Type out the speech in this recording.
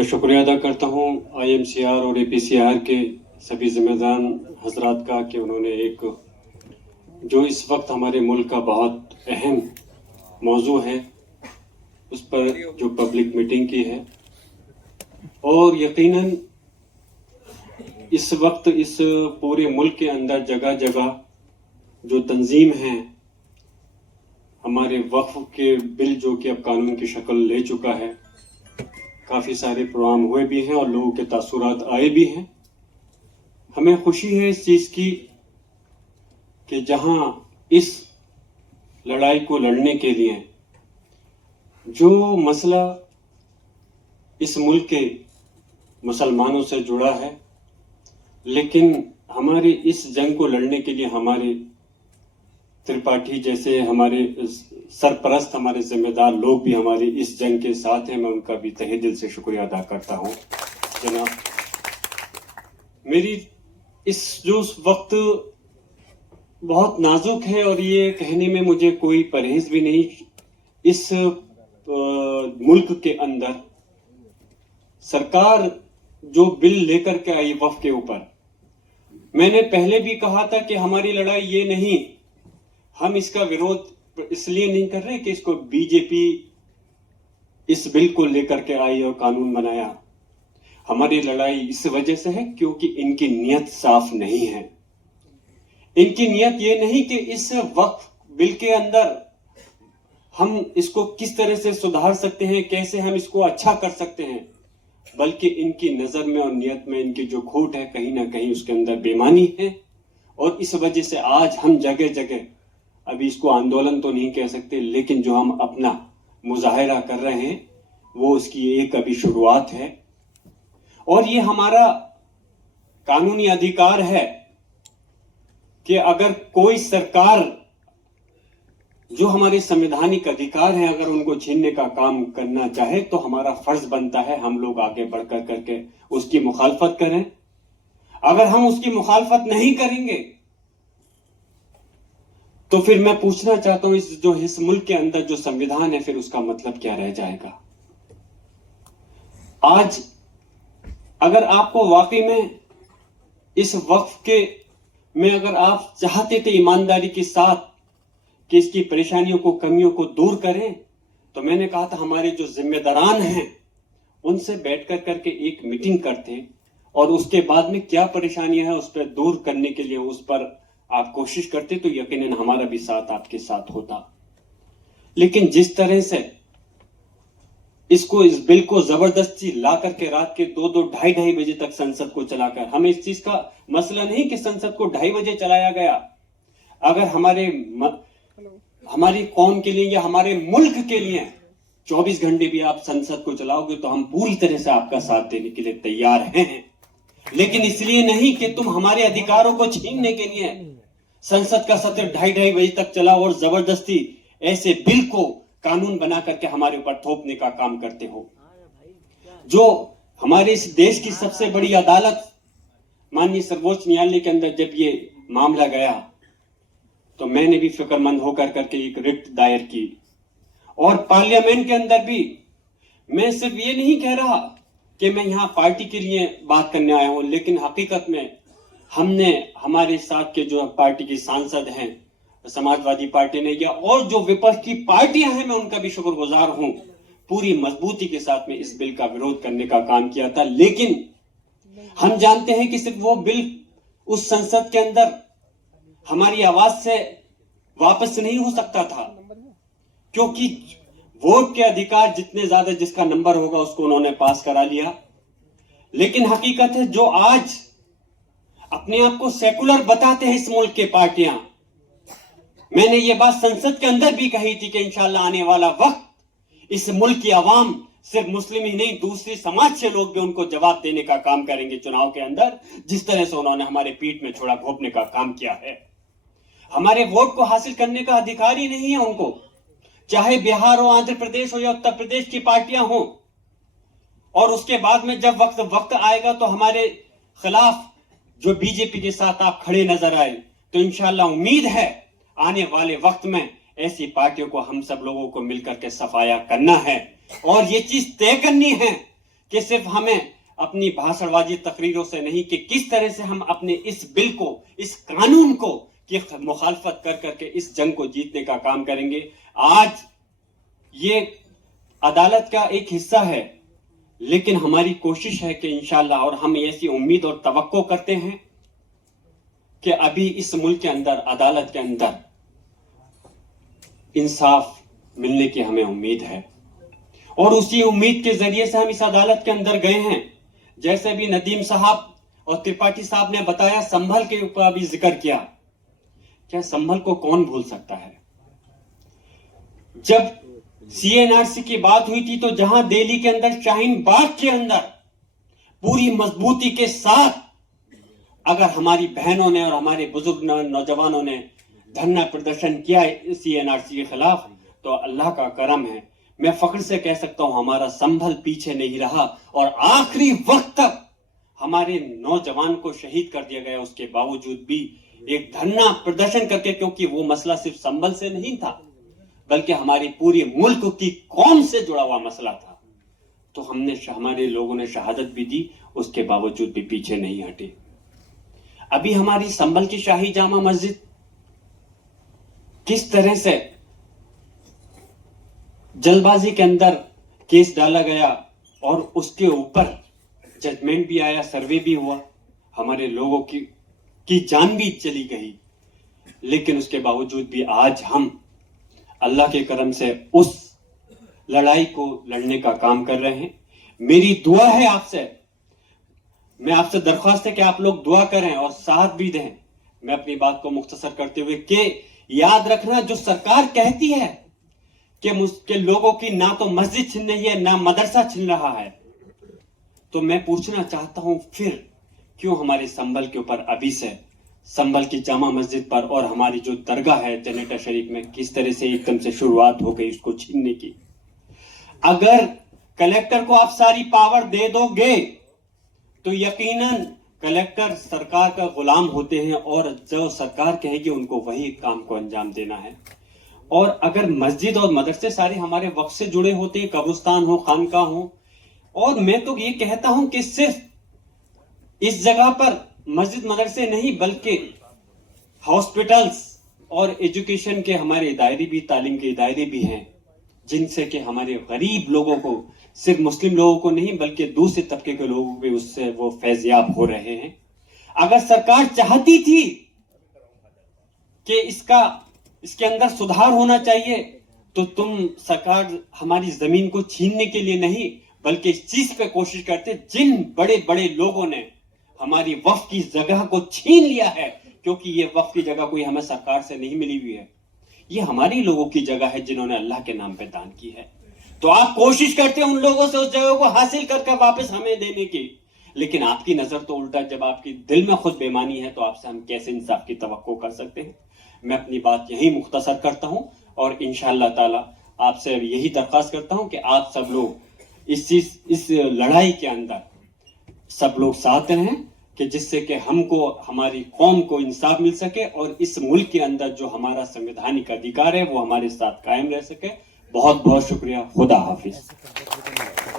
मैं शुक्रिया अदा करता हूँ IMCR और APCR के सभी जिम्मेदार हजरात का कि उन्होंने एक जो इस वक्त हमारे मुल्क का बहुत अहम मौजू है उस पर जो पब्लिक मीटिंग की है, और यकीनन इस वक्त इस पूरे मुल्क के अंदर जगह जगह जो तंजीम हैं, हमारे वक्फ के बिल जो कि अब कानून की शक्ल ले चुका है, काफ़ी सारे प्रोग्राम हुए भी हैं और लोगों के तासुरात आए भी हैं। हमें खुशी है इस चीज़ की कि जहां इस लड़ाई को लड़ने के लिए जो मसला इस मुल्क के मुसलमानों से जुड़ा है, लेकिन हमारे इस जंग को लड़ने के लिए हमारे त्रिपाठी जैसे हमारे सरपरस्त, हमारे जिम्मेदार लोग भी हमारे इस जंग के साथ हैं। मैं उनका भी तहे दिल से शुक्रिया अदा करता हूं। जनाब, मेरी इस जो वक्त बहुत नाजुक है और ये कहने में मुझे कोई परहेज भी नहीं, इस मुल्क के अंदर सरकार जो बिल लेकर के आई वक्फ के ऊपर, मैंने पहले भी कहा था कि हमारी लड़ाई ये नहीं, हम इसका विरोध इसलिए नहीं कर रहे कि इसको बीजेपी इस बिल को लेकर के आई और कानून बनाया। हमारी लड़ाई इस वजह से है क्योंकि इनकी नीयत साफ नहीं है। इनकी नीयत ये नहीं कि इस वक्त बिल के अंदर हम इसको किस तरह से सुधार सकते हैं, कैसे हम इसको अच्छा कर सकते हैं, बल्कि इनकी नजर में और नीयत में इनकी जो खोट है, कहीं ना कहीं उसके अंदर बेईमानी है। और इस वजह से आज हम जगह जगह, अभी इसको आंदोलन तो नहीं कह सकते, लेकिन जो हम अपना मुजाहिरा कर रहे हैं वो इसकी एक अभी शुरुआत है। और ये हमारा कानूनी अधिकार है कि अगर कोई सरकार जो हमारे संवैधानिक अधिकार हैं, अगर उनको छीनने का काम करना चाहे तो हमारा फर्ज बनता है हम लोग आगे बढ़कर करके उसकी मुखालफत करें। अगर हम उसकी मुखालफत नहीं करेंगे तो फिर मैं पूछना चाहता हूं, इस मुल्क के अंदर जो संविधान है, फिर उसका मतलब क्या रह जाएगा। आज अगर आपको वाकई में इस वक्फ के में अगर आप चाहते थे ईमानदारी के साथ कि इसकी परेशानियों को, कमियों को दूर करें, तो मैंने कहा था हमारे जो जिम्मेदारान हैं उनसे बैठ करके एक मीटिंग करते और उसके बाद में क्या परेशानियां हैं उस पर दूर करने के लिए उस पर आप कोशिश करते, तो यकीनन हमारा भी साथ आपके साथ होता। लेकिन जिस तरह से इस बिल को जबरदस्ती ला करके रात के 2-2, ढाई बजे तक संसद को चलाकर, हमें इस चीज का मसला नहीं कि संसद को 2:30 बजे चलाया गया। अगर हमारी कौम के लिए या हमारे मुल्क के लिए 24 घंटे भी आप संसद को चलाओगे तो हम पूरी तरह से आपका साथ देने के लिए तैयार हैं। लेकिन इसलिए नहीं कि तुम हमारे अधिकारों को छीनने के लिए संसद का सत्र 2:30 बजे तक चला और जबरदस्ती ऐसे बिल को कानून बना करके हमारे ऊपर थोपने का काम करते हो। जो हमारे इस देश की सबसे बड़ी अदालत माननीय सर्वोच्च न्यायालय के अंदर जब ये मामला गया तो मैंने भी फिक्रमंद होकर करके एक रिट दायर की, और पार्लियामेंट के अंदर भी मैं सिर्फ ये नहीं कह रहा कि मैं यहां पार्टी के लिए बात करने आया हूं, लेकिन हकीकत में हमने हमारे साथ के जो पार्टी के सांसद हैं, समाजवादी पार्टी ने, या और जो विपक्ष की पार्टियां हैं, मैं उनका भी शुक्रगुजार हूं, पूरी मजबूती के साथ में इस बिल का विरोध करने का काम किया था। लेकिन हम जानते हैं कि सिर्फ वो बिल उस संसद के अंदर हमारी आवाज से वापस नहीं हो सकता था, क्योंकि वोट के अधिकार जितने ज्यादा जिसका नंबर होगा उसको उन्होंने पास करा लिया। लेकिन हकीकत है जो आज अपने आप को सेकुलर बताते हैं इस मुल्क के पार्टियां, मैंने ये बात संसद के अंदर भी कही थी कि इंशाल्लाह आने वाला वक्त इस मुल्क की आवाम सिर्फ मुस्लिम ही नहीं, दूसरी समाज से लोग भी उनको जवाब देने का काम करेंगे चुनाव के अंदर, जिस तरह से उन्होंने हमारे पीठ में छोड़ा घोंपने का काम किया है। हमारे वोट को हासिल करने का अधिकार ही नहीं है उनको, चाहे बिहार हो, आंध्र प्रदेश हो या उत्तर प्रदेश की पार्टियां हो। और उसके बाद में जब वक्त आएगा तो हमारे खिलाफ जो बीजेपी के साथ आप खड़े नजर आए, तो इंशाल्लाह उम्मीद है आने वाले वक्त में ऐसी पार्टियों को हम सब लोगों को मिलकर के सफाया करना है और ये चीज तय करनी है कि सिर्फ हमें अपनी भाषणबाजी तकरीरों से नहीं, कि किस तरह से हम अपने इस बिल को, इस कानून को की मुखालफत कर करके इस जंग को जीतने का काम करेंगे। आज ये अदालत का एक हिस्सा है, लेकिन हमारी कोशिश है कि इंशाअल्लाह, और हम ऐसी उम्मीद और तवक्को करते हैं कि अभी इस मुल्क के अंदर, अदालत के अंदर इंसाफ मिलने की हमें उम्मीद है, और उसी उम्मीद के जरिए से हम इस अदालत के अंदर गए हैं। जैसे भी नदीम साहब और त्रिपाठी साहब ने बताया, संभल के ऊपर भी जिक्र किया। क्या संभल को कौन भूल सकता है? जब CNRC की बात हुई थी तो जहां दिल्ली के अंदर शाहीन बाग के अंदर पूरी मजबूती के साथ अगर हमारी बहनों ने और हमारे बुजुर्ग नौजवानों ने धरना प्रदर्शन किया CNRC के खिलाफ, तो अल्लाह का करम है, मैं फख्र से कह सकता हूं हमारा संभल पीछे नहीं रहा और आखिरी वक्त तक हमारे नौजवान को शहीद कर दिया गया। उसके बावजूद भी एक धरना प्रदर्शन करके, क्योंकि वो मसला सिर्फ संभल से नहीं था बल्कि हमारी पूरी मुल्क की कौम से जुड़ा हुआ मसला था, तो हमारे लोगों ने शहादत भी दी, उसके बावजूद भी पीछे नहीं हटे। अभी हमारी संभल की शाही जामा मस्जिद किस तरह से जल्दबाजी के अंदर केस डाला गया और उसके ऊपर जजमेंट भी आया, सर्वे भी हुआ, हमारे लोगों की जान भी चली गई, लेकिन उसके बावजूद भी आज हम अल्लाह के करम से उस लड़ाई को लड़ने का काम कर रहे हैं। मेरी दुआ है आपसे, मैं आपसे दरख्वास्त है कि आप लोग दुआ करें और साथ भी दें। मैं अपनी बात को मुख्तसर करते हुए कि याद रखना, जो सरकार कहती है कि लोगों की ना तो मस्जिद छिन रही है ना मदरसा छिन रहा है, तो मैं पूछना चाहता हूं फिर क्यों हमारे संभल के ऊपर अभी से, संभल की जामा मस्जिद पर और हमारी जो दरगाह है जनेटा शरीफ में, किस तरह से एकदम से शुरुआत हो गई उसको छीनने की। अगर कलेक्टर को आप सारी पावर दे दोगे तो यकीनन कलेक्टर सरकार का गुलाम होते हैं और जो सरकार कहेगी उनको वही काम को अंजाम देना है। और अगर मस्जिद और मदरसे सारे हमारे वक्त से जुड़े होते हैं, कब्रिस्तान हो, खानका हो, और मैं तो ये कहता हूं कि सिर्फ इस जगह पर मस्जिद मदरसे नहीं बल्कि हॉस्पिटल्स और एजुकेशन के हमारे इदारे भी, तालीम के इदारे भी हैं, जिनसे कि हमारे गरीब लोगों को, सिर्फ मुस्लिम लोगों को नहीं बल्कि दूसरे तबके के लोगों भी उससे वो फैज़याब हो रहे हैं। अगर सरकार चाहती थी कि इसके अंदर सुधार होना चाहिए, तो तुम सरकार हमारी जमीन को छीनने के लिए नहीं बल्कि इस चीज पे कोशिश करते, जिन बड़े बड़े लोगों ने हमारी वक्फ की जगह को छीन लिया है, क्योंकि ये वक्फ की जगह कोई हमें सरकार से नहीं मिली हुई है, ये हमारी लोगों की जगह है जिन्होंने अल्लाह के नाम पे दान की है। तो आप कोशिश करते हैं उन लोगों से उस जगह को हासिल करके वापस हमें देने की, लेकिन आपकी नजर तो उल्टा, जब आपकी दिल में खुद बेईमानी है तो आपसे हम कैसे इंसाफ की तवक्को कर सकते हैं। मैं अपनी बात यही मुख्तसर करता हूं और इंशाअल्लाह ताला आपसे यही दरख्वास्त करता हूं कि आप सब लोग इस लड़ाई के अंदर सब लोग साथ रहें, कि जिससे कि हमको, हमारी कौम को इंसाफ मिल सके और इस मुल्क के अंदर जो हमारा संवैधानिक अधिकार है वो हमारे साथ कायम रह सके। बहुत बहुत शुक्रिया। खुदा हाफिज।